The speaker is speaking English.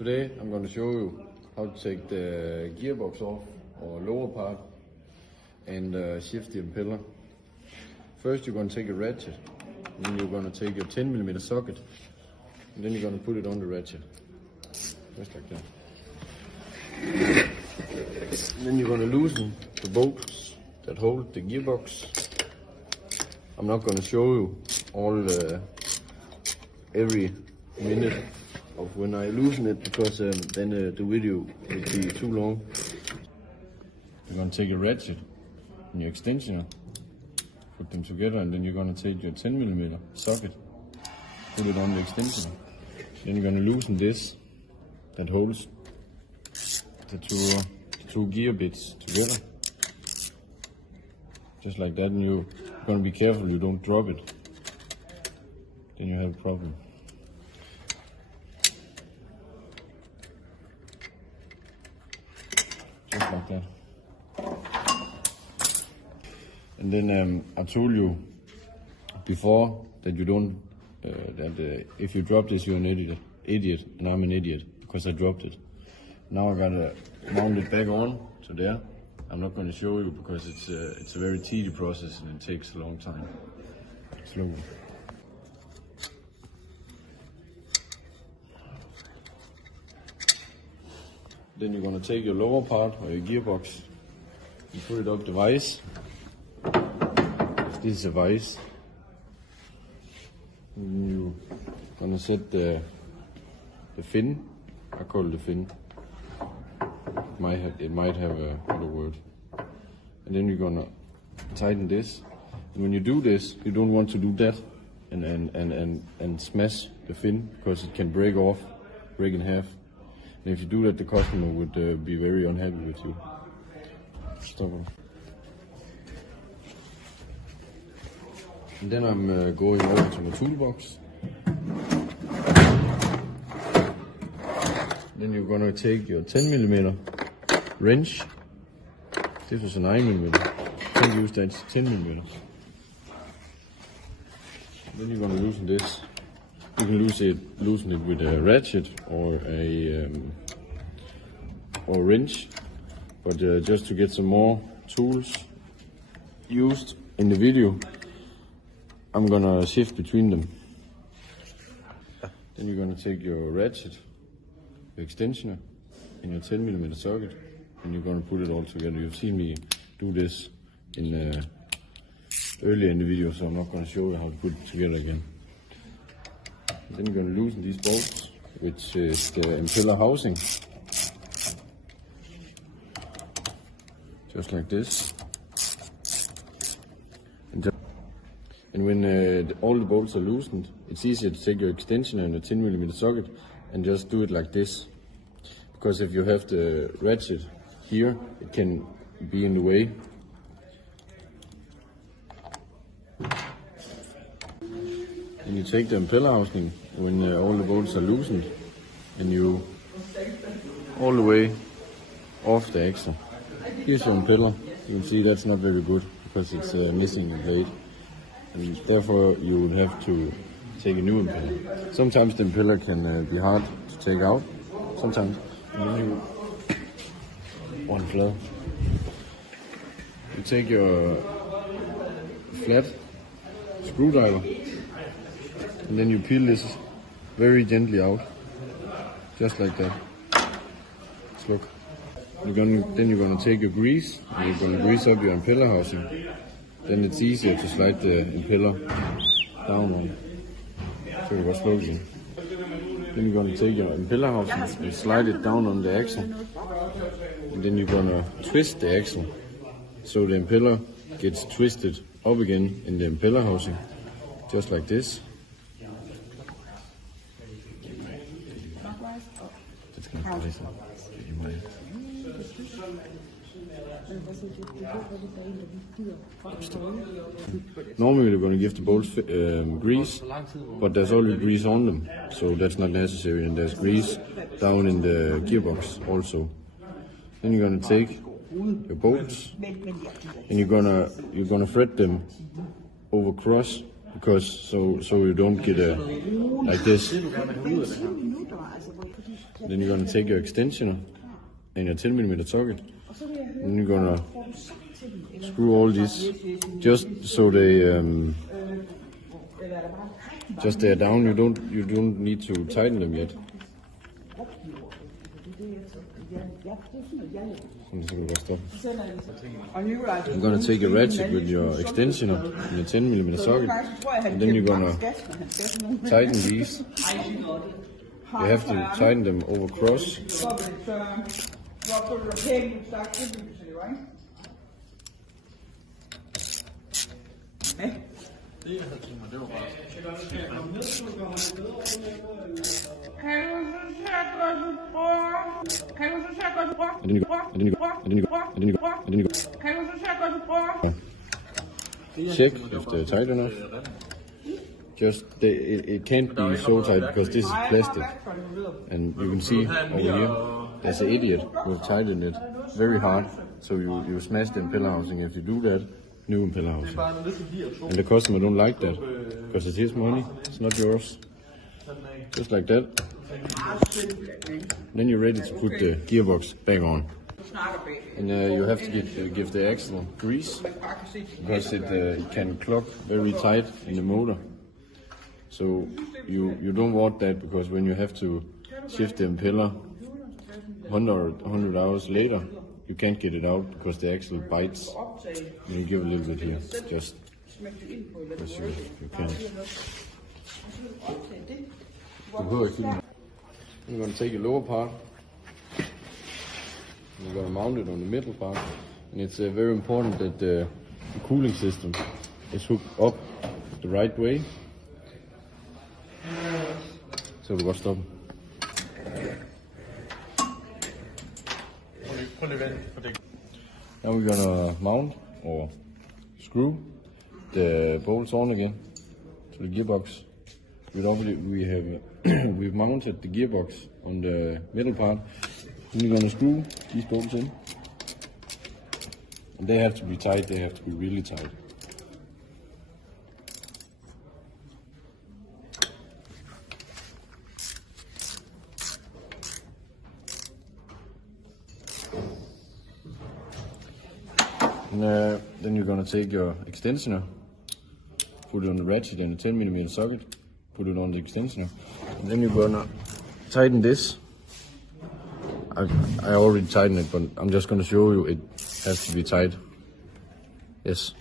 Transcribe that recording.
Today I'm going to show you how to take the gearbox off or lower part and shift the impeller. First you're going to take a ratchet, and then you're going to take your 10mm socket, and then you're going to put it on the ratchet, just like that. And then you're going to loosen the bolts that hold the gearbox. I'm not going to show you all every minute of when I loosen it, because then the video will be too long. You're going to take a ratchet and your extensioner, put them together, and then you're going to take your 10mm socket, put it on the extensioner. Then you're going to loosen this that holds the two gear bits together, just like that. And you're going to be careful you don't drop it, then you have a problem. Just like that. And then I told you before that you don't, if you drop this, you're an idiot, and I'm an idiot because I dropped it. Now I gotta mount it back on to there. I'm not going to show you because it's a very tedious process and it takes a long time. Slowly. Then you're going to take your lower part or your gearbox and put it up the vise. This is a vise. And you're going to set the fin. I call it the fin. It might have another word. And then you're going to tighten this. And when you do this, you don't want to do that and smash the fin, because it can break in half. And if you do that, the customer would be very unhappy with you. Stop it. And then I'm going over to my toolbox. Then you're gonna take your 10mm wrench. This is a 9mm. Can't use that, it's 10mm. Then you're gonna loosen this. You can loosen it with a ratchet or a wrench, but just to get some more tools used in the video, I'm gonna shift between them. Then you're gonna take your ratchet, your extensioner, and your 10mm socket, and you're gonna put it all together. You've seen me do this in earlier in the video, so I'm not gonna show you how to put it together again. Then you're going to loosen these bolts, which is the impeller housing, just like this. And when all the bolts are loosened, it's easier to take your extensioner and a 10mm socket and just do it like this. Because if you have the ratchet here, it can be in the way. And you take the impeller housing when all the bolts are loosened, and you all the way off the axle. Here's your impeller. You can see that's not very good because it's missing a blade, and therefore you would have to take a new impeller. Sometimes the impeller can be hard to take out. Sometimes. And then you one flat. You take your flat screwdriver. And then you peel this very gently out, just like that. Let's look. Then you're gonna take your grease, and you're gonna grease up your impeller housing. Then it's easier to slide the impeller down on. So it was slowly. Then you're gonna take your impeller housing and slide it down on the axle. And then you're gonna twist the axle, so the impeller gets twisted up again in the impeller housing, just like this. Normally we're going to give the bolts grease, but there's already grease on them, so that's not necessary, and there's grease down in the gearbox also. Then you're going to take your bolts and you're gonna thread them over cross because so you don't get a like this. Then you're gonna take your extensioner and your 10mm socket, and you're gonna screw all these just so they're down. You don't need to tighten them yet. I'm gonna take a ratchet with your extensioner and your 10mm socket, and then you're gonna tighten these. You have to tighten them over cross. Check if they're tight enough. It can't be so tight because this is plastic, and you can see over here there's an idiot who has tightened it very hard, so you smash the impeller housing. If you do that, new impeller housing. And the customer don't like that because it's his money, it's not yours. Just like that. Then you're ready to put the gearbox back on. And you have to give the axle grease because it can clog very tight in the motor. So you don't want that, because when you have to shift the impeller 100 hours later, you can't get it out because the axle bites. And you give a little bit here, just as you can. You're going to take your lower part, and you're going to mount it on the middle part, and it's very important that the cooling system is hooked up the right way. Så du godt stoppe. Now we're gonna mount or screw the bolts on again to the gearbox. We've mounted the gearbox on the middle part. Then we're gonna screw these bolts in. And they have to be tight, they have to be really tight. And then you're gonna take your extensioner, put it on the ratchet and the 10mm socket, put it on the extensioner, and then you're gonna tighten this. I already tightened it, but I'm just gonna show you it has to be tight. Yes.